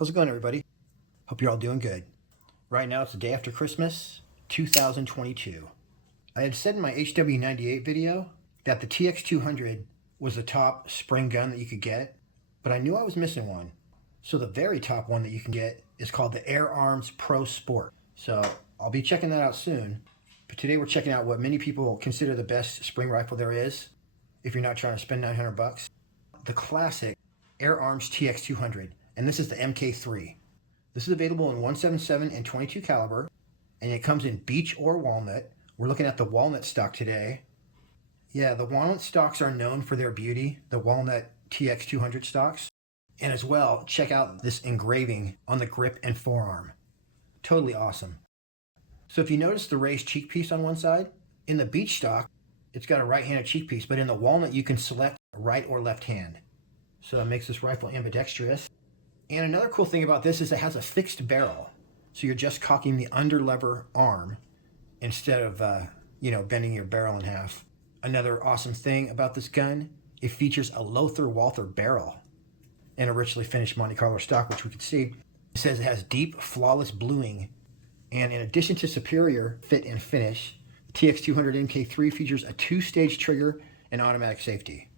How's it going, everybody? Hope you're all doing good. Right now it's the day after Christmas, 2022. I had said in my HW98 video that the TX200 was the top spring gun that you could get, but I knew I was missing one. So the very top one that you can get is called the Air Arms Pro Sport. So I'll be checking that out soon. But today we're checking out what many people consider the best spring rifle there is, if you're not trying to spend 900 bucks. The classic Air Arms TX200, and this is the MK3. This is available in 177 and 22 caliber, and it comes in beech or walnut. We're looking at the walnut stock today. Yeah, the walnut stocks are known for their beauty, the walnut TX200 stocks. And as well, check out this engraving on the grip and forearm. Totally awesome. So if you notice the raised cheek piece on one side, in the beech stock, it's got a right-handed cheek piece, but in the walnut, you can select right or left hand. So that makes this rifle ambidextrous. And another cool thing about this is it has a fixed barrel. So you're just cocking the underlever arm instead of, bending your barrel in half. Another awesome thing about this gun, it features a Lothar-Walther barrel and a richly finished Monte Carlo stock, which we can see. It says it has deep, flawless bluing. And in addition to superior fit and finish, the TX200 MK3 features a 2-stage trigger and automatic safety.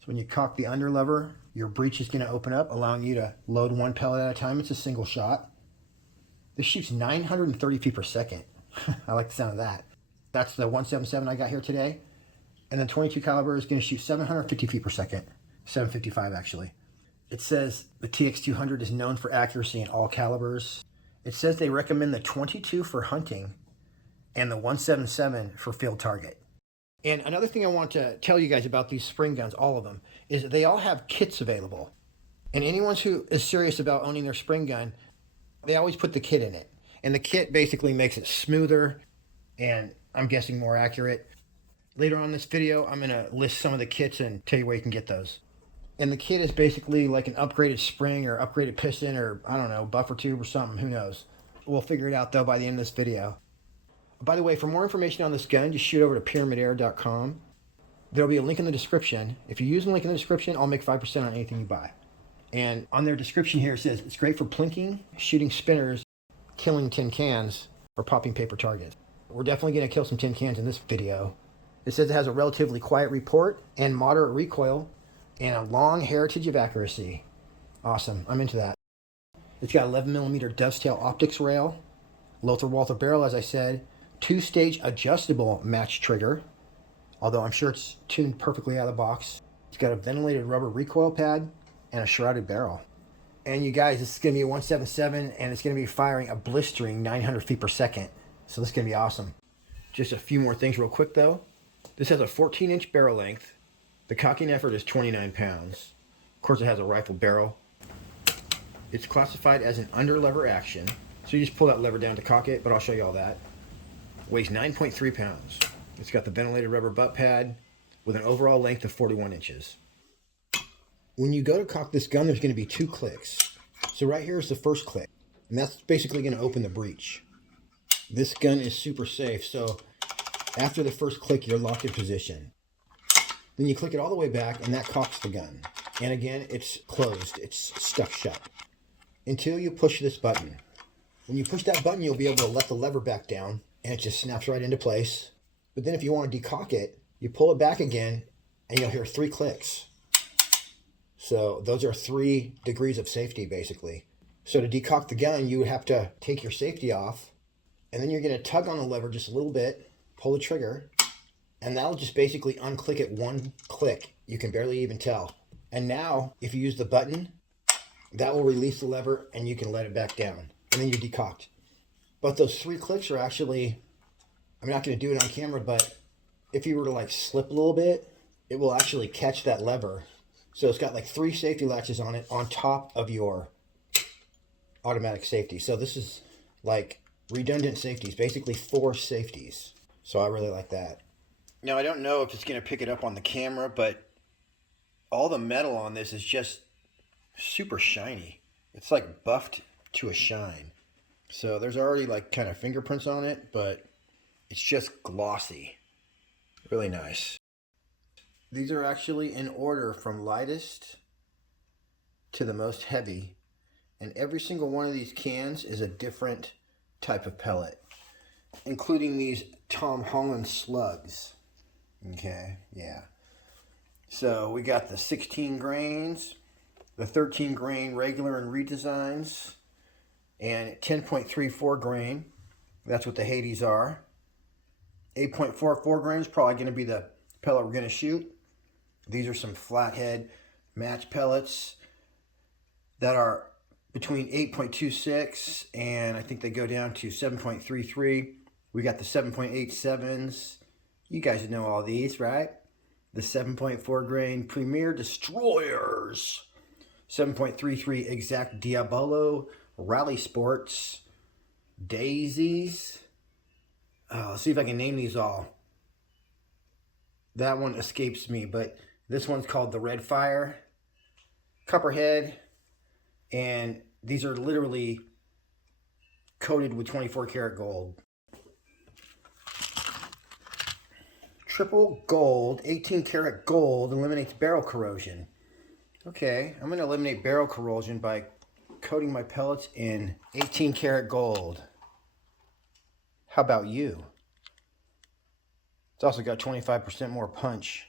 So when you cock the underlever, your breech is going to open up, allowing you to load one pellet at a time. It's a single shot. This shoots 930 feet per second. I like the sound of that. That's the 177 I got here today. And the 22 caliber is going to shoot 750 feet per second. 755 actually. It says the TX200 is known for accuracy in all calibers. It says they recommend the 22 for hunting and the 177 for field target. And another thing I want to tell you guys about these spring guns, all of them, is that they all have kits available. And anyone who is serious about owning their spring gun, they always put the kit in it. And the kit basically makes it smoother and I'm guessing more accurate. Later on in this video, I'm going to list some of the kits and tell you where you can get those. And the kit is basically like an upgraded spring or upgraded piston or, I don't know, buffer tube or something. Who knows? We'll figure it out, though, by the end of this video. By the way, for more information on this gun, just shoot over to pyramidair.com. There'll be a link in the description. If you use the link in the description, I'll make 5% on anything you buy. And on their description here, it says it's great for plinking, shooting spinners, killing tin cans, or popping paper targets. We're definitely going to kill some tin cans in this video. It says it has a relatively quiet report and moderate recoil and a long heritage of accuracy. Awesome. I'm into that. It's got 11mm dovetail optics rail, Lothar-Walther barrel, as I said, 2-stage adjustable match trigger, although I'm sure it's tuned perfectly out of the box. It's got a ventilated rubber recoil pad and a shrouded barrel. And you guys, this is going to be a 177 and it's going to be firing a blistering 900 feet per second. So this is going to be awesome. Just a few more things real quick though. This has a 14-inch barrel length. The cocking effort is 29 pounds. Of course, it has a rifle barrel. It's classified as an underlever action. So you just pull that lever down to cock it, but I'll show you all that. Weighs 9.3 pounds. It's got the ventilated rubber butt pad with an overall length of 41 inches. When you go to cock this gun, there's going to be 2 clicks. So right here is the first click, and that's basically going to open the breech. This gun is super safe, so after the first click, you're locked in position. Then you click it all the way back, and that cocks the gun. And again, it's closed. It's stuck shut. Until you push this button. When you push that button, you'll be able to let the lever back down, and it just snaps right into place. But then if you want to decock it, you pull it back again, and you'll hear 3 clicks. So those are 3 degrees of safety, basically. So to decock the gun, you would have to take your safety off, and then you're going to tug on the lever just a little bit, pull the trigger, and that'll just basically unclick it 1 click. You can barely even tell. And now, if you use the button, that will release the lever, and you can let it back down. And then you're decocked. But those 3 clicks are actually, I'm not going to do it on camera, but if you were to like slip a little bit, it will actually catch that lever. So it's got like 3 safety latches on it on top of your automatic safety. So this is like redundant safeties, basically 4 safeties. So I really like that. Now I don't know if it's going to pick it up on the camera, but all the metal on this is just super shiny. It's like buffed to a shine. So there's already like kind of fingerprints on it, but it's just glossy. Really nice. These are actually in order from lightest to the most heavy. And every single one of these cans is a different type of pellet, including these Tom Holland slugs. Okay, yeah. So we got the 16 grains, the 13 grain regular and redesigns, and 10.34 grain. That's what the Hades are. 8.44 grains probably going to be the pellet we're going to shoot. These are some flathead match pellets that are between 8.26 and I think they go down to 7.33. We got the 7.87s. You guys know all these, right? The 7.4 grain Premier Destroyers. 7.33 Exact Diabolo Rally Sports. Daisies. Let's see if I can name these all. That one escapes me, but this one's called the Red Fire. Copperhead. And these are literally coated with 24 karat gold. Triple gold, 18 karat gold eliminates barrel corrosion. Okay, I'm going to eliminate barrel corrosion by coating my pellets in 18 karat gold. How about you? It's also got 25% more punch.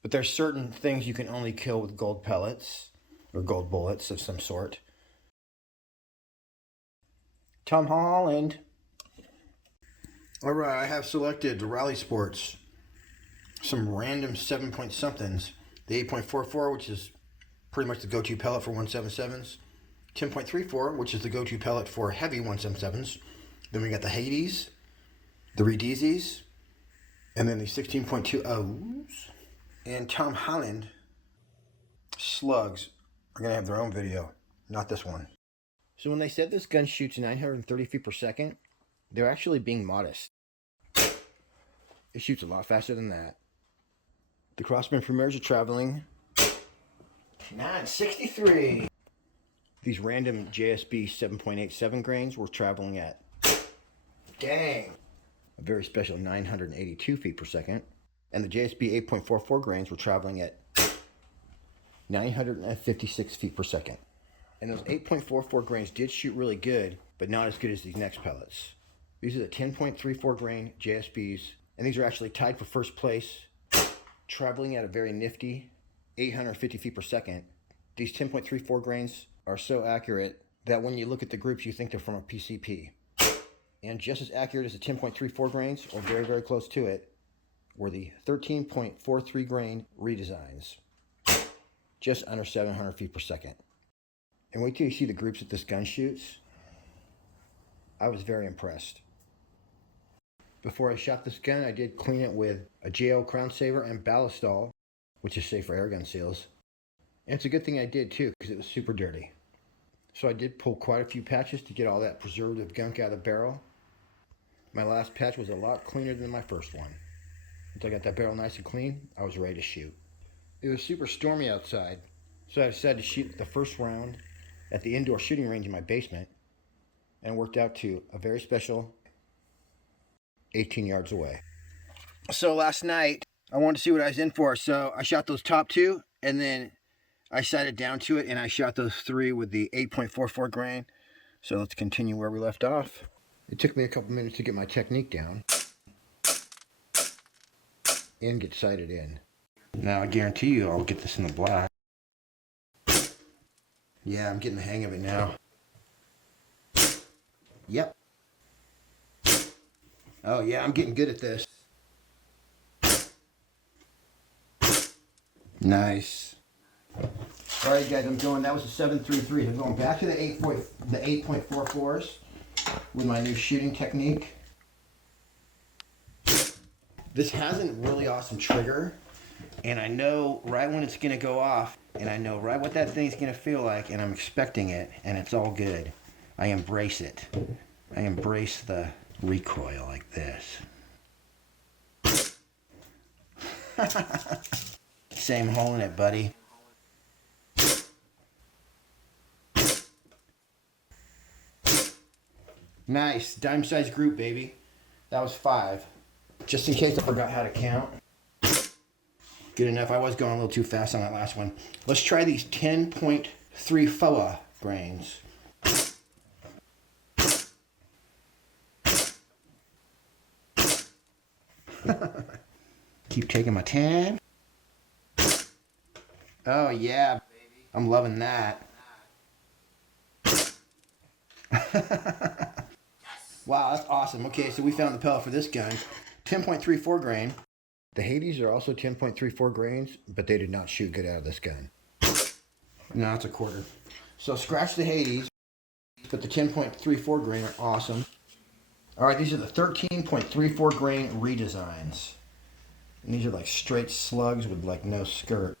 But there's certain things you can only kill with gold pellets or gold bullets of some sort. Tom Holland. All right, I have selected the Rally Sports. Some random 7 point somethings. The 8.44, which is pretty much the go-to pellet for 177s. 10.34, which is the go-to pellet for heavy 177s. Then we got the Hades, the Redeezes, and then the 16.20s. And Tom Holland slugs are going to have their own video, not this one. So when they said this gun shoots 930 feet per second, they're actually being modest. It shoots a lot faster than that. The Crossman Premiers are traveling 963. These random JSB 7.87 grains were traveling at, dang, a very special 982 feet per second. And the JSB 8.44 grains were traveling at 956 feet per second. And those 8.44 grains did shoot really good, but not as good as these next pellets. These are the 10.34 grain JSBs, and these are actually tied for first place, traveling at a very nifty 850 feet per second. These 10.34 grains are so accurate that when you look at the groups, you think they're from a PCP. And just as accurate as the 10.34 grains, or very, very close to it, were the 13.43 grain redesigns. Just under 700 feet per second. And wait till you see the groups that this gun shoots. I was very impressed. Before I shot this gun, I did clean it with a J.L Crown Saver and ballistol, which is safe for airgun seals. And it's a good thing I did too, because it was super dirty. So I did pull quite a few patches to get all that preservative gunk out of the barrel. My last patch was a lot cleaner than my first one. Once I got that barrel nice and clean, I was ready to shoot. It was super stormy outside, so I decided to shoot the first round at the indoor shooting range in my basement, and worked out to a very special 18 yards away. So last night, I wanted to see what I was in for, so I shot those top two, and then I sighted down to it, and I shot those three with the 8.44 grain. So let's continue where we left off. It took me a couple minutes to get my technique down and get sighted in. Now I guarantee you I'll get this in the black. Yeah, I'm getting the hang of it now. Yep. Oh yeah, I'm getting good at this. Nice. All right, guys, that was a 7.33. I'm going back to the 8.44s with my new shooting technique. This has a really awesome trigger, and I know right when it's going to go off, and I know right what that thing's going to feel like, and I'm expecting it, and it's all good. I embrace it. I embrace the recoil like this. Same hole in it, buddy. Nice. Dime size group, baby. That was 5. Just in case I forgot how to count. Good enough. I was going a little too fast on that last one. Let's try these 10.3 FOA grains. Keep taking my time. Oh yeah, baby. I'm loving that. Wow, that's awesome. Okay, so we found the pellet for this gun. 10.34 grain. The Hades are also 10.34 grains, but they did not shoot good out of this gun. No, it's a quarter. So scratch the Hades, but the 10.34 grain are awesome. All right, these are the 13.34 grain redesigns. And these are like straight slugs with like no skirt.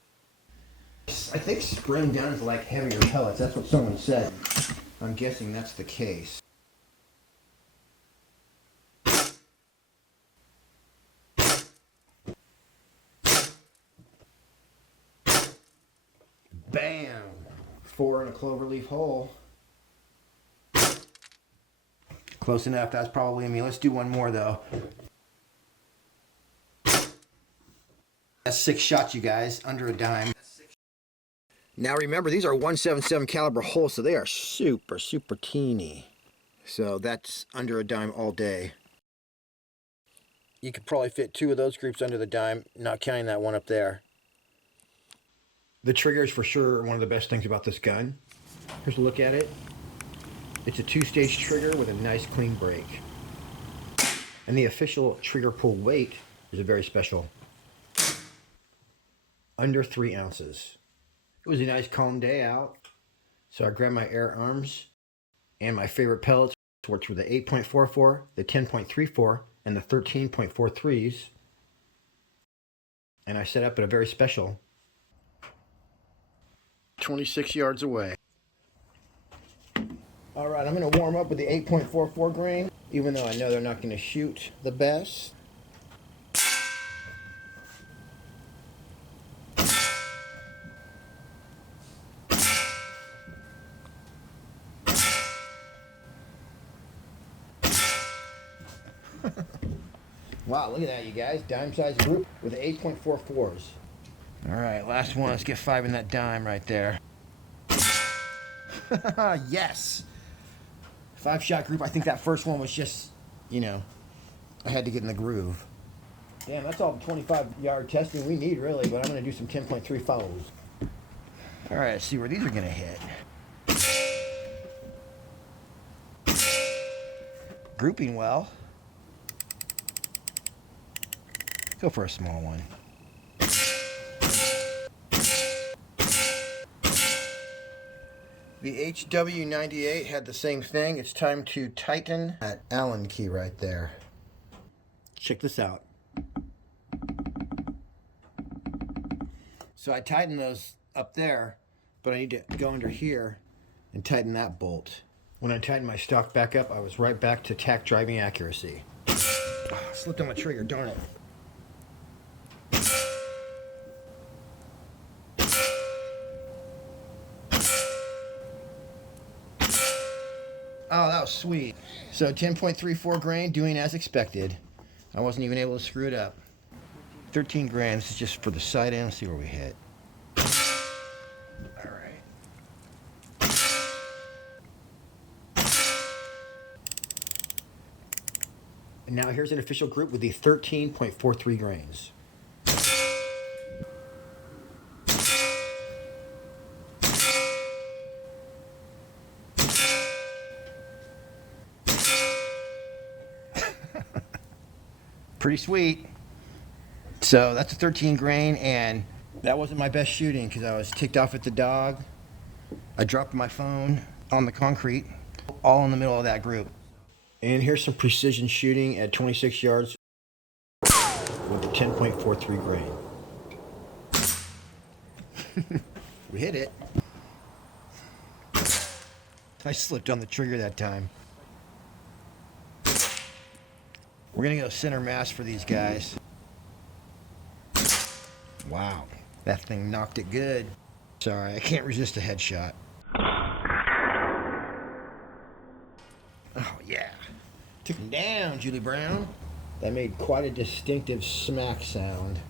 I think spring down is like heavier pellets. That's what someone said. I'm guessing that's the case. Bam! 4 in a cloverleaf hole. Close enough. That's probably me. Let's do one more though. That's 6 shots, you guys, under a dime. Now remember, these are 177 caliber holes, so they are super, super teeny. So that's under a dime all day. You could probably fit 2 of those groups under the dime, not counting that one up there. The trigger is for sure one of the best things about this gun. Here's a look at it. It's a 2-stage trigger with a nice clean break. And the official trigger pull weight is a very special. Under 3 ounces. It was a nice calm day out, so I grabbed my air arms and my favorite pellets, which were the 8.44, the 10.34, and the 13.43s. And I set up at a very special 26 yards away. All right, I'm going to warm up with the 8.44 grain, even though I know they're not going to shoot the best. Wow, look at that, you guys. Dime-sized group with 8.44s. All right, last one. Let's get 5 in that dime right there. Yes! 5-shot group. I think that first one was just, you know, I had to get in the groove. Damn, that's all the 25-yard testing we need, really, but I'm going to do some 10.3 follows. All right, let's see where these are going to hit. Grouping well. Go for a small one. The HW98 had the same thing. It's time to tighten that Allen key right there. Check this out. So I tightened those up there, but I need to go under here and tighten that bolt. When I tightened my stock back up, I was right back to tack driving accuracy. Oh, slipped on the trigger, darn it. Oh, that was sweet. So 10.34 grain, doing as expected. I wasn't even able to screw it up. 13 grain, this is just for the side end. Let's see where we hit. All right. And now here's an official group with the 13.43 grains. Pretty sweet. So that's a 13 grain, and that wasn't my best shooting because I was ticked off at the dog. I dropped my phone on the concrete, all in the middle of that group. And here's some precision shooting at 26 yards with a 10.43 grain. We hit it. I slipped on the trigger that time. We're gonna go center mass for these guys. Wow, that thing knocked it good. Sorry, I can't resist a headshot. Oh yeah, took him down, Julie Brown. That made quite a distinctive smack sound.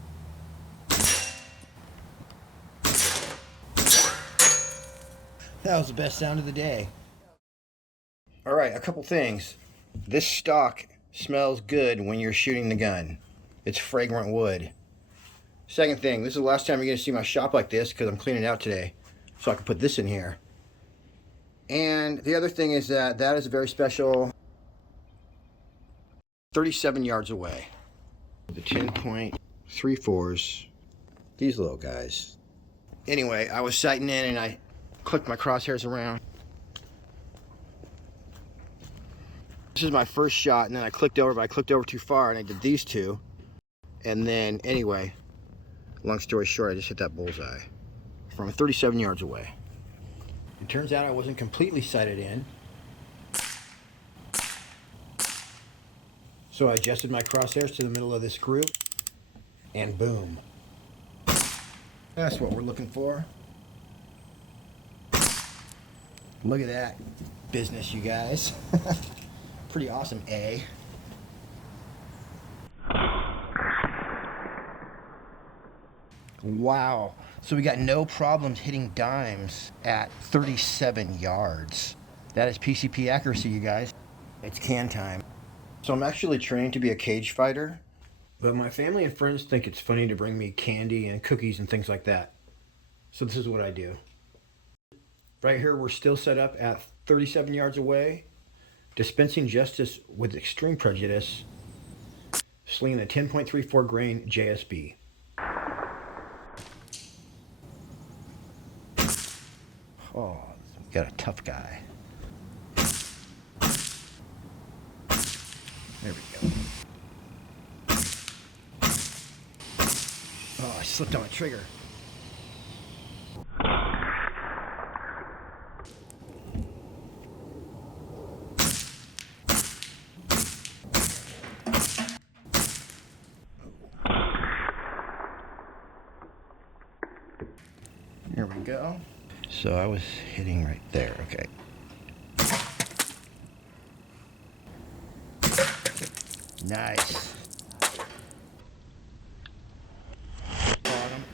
That was the best sound of the day. All right, a couple things. This stock smells good when you're shooting the gun. It's fragrant wood. Second thing, this is the last time you're going to see my shop like this because I'm cleaning it out today. So I can put this in here. And the other thing is that is a very special 37 yards away. The 10.34s, these little guys. Anyway, I was sighting in and I clicked my crosshairs around. This is my first shot, and then I clicked over, but I clicked over too far and I did these two. And then anyway, long story short, I just hit that bullseye from 37 yards away. It turns out I wasn't completely sighted in. So I adjusted my crosshairs to the middle of this group, and boom. That's what we're looking for. Look at that business, you guys. Pretty awesome, eh? Wow. So we got no problems hitting dimes at 37 yards. That is PCP accuracy, you guys. It's can time. So I'm actually trained to be a cage fighter, but my family and friends think it's funny to bring me candy and cookies and things like that. So this is what I do. Right here, we're still set up at 37 yards away, dispensing justice with extreme prejudice, slinging a 10.34 grain JSB. Oh, we got a tough guy. There we go. Oh, I slipped on the trigger. Here we go. So I was hitting right there, okay. Nice. Bottom.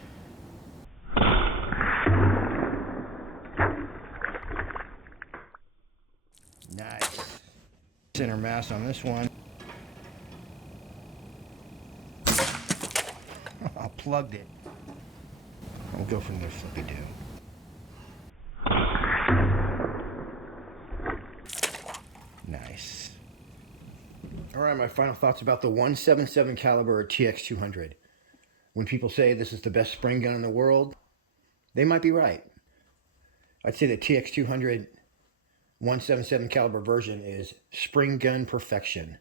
Nice. Center mass on this one. I plugged it. I'll go from there, flippy do. Nice. All right, my final thoughts about the 177 caliber TX200. When people say this is the best spring gun in the world, they might be right. I'd say the TX200 177 caliber version is spring gun perfection.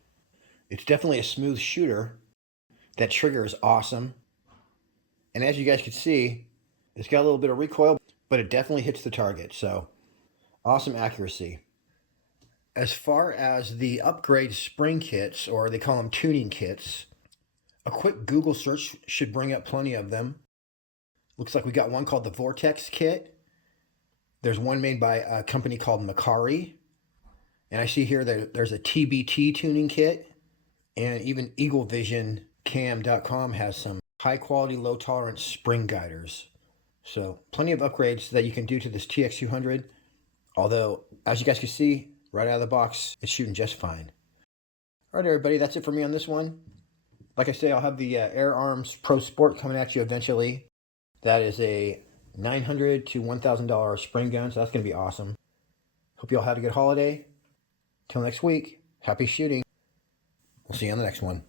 It's definitely a smooth shooter. That trigger is awesome. And as you guys can see, it's got a little bit of recoil, but it definitely hits the target. So awesome accuracy. As far as the upgrade spring kits, or they call them tuning kits, a quick Google search should bring up plenty of them. Looks like we got one called the Vortex kit. There's one made by a company called Macari. And I see here there's a TBT tuning kit. And even EagleVisionCam.com has some high quality, low tolerance spring guiders. So plenty of upgrades that you can do to this TX200. Although, as you guys can see, right out of the box, it's shooting just fine. All right, everybody, that's it for me on this one. Like I say, I'll have the Air Arms Pro Sport coming at you eventually. That is a $900 to $1,000 spring gun, so that's going to be awesome. Hope you all had a good holiday. Till next week, happy shooting. We'll see you on the next one.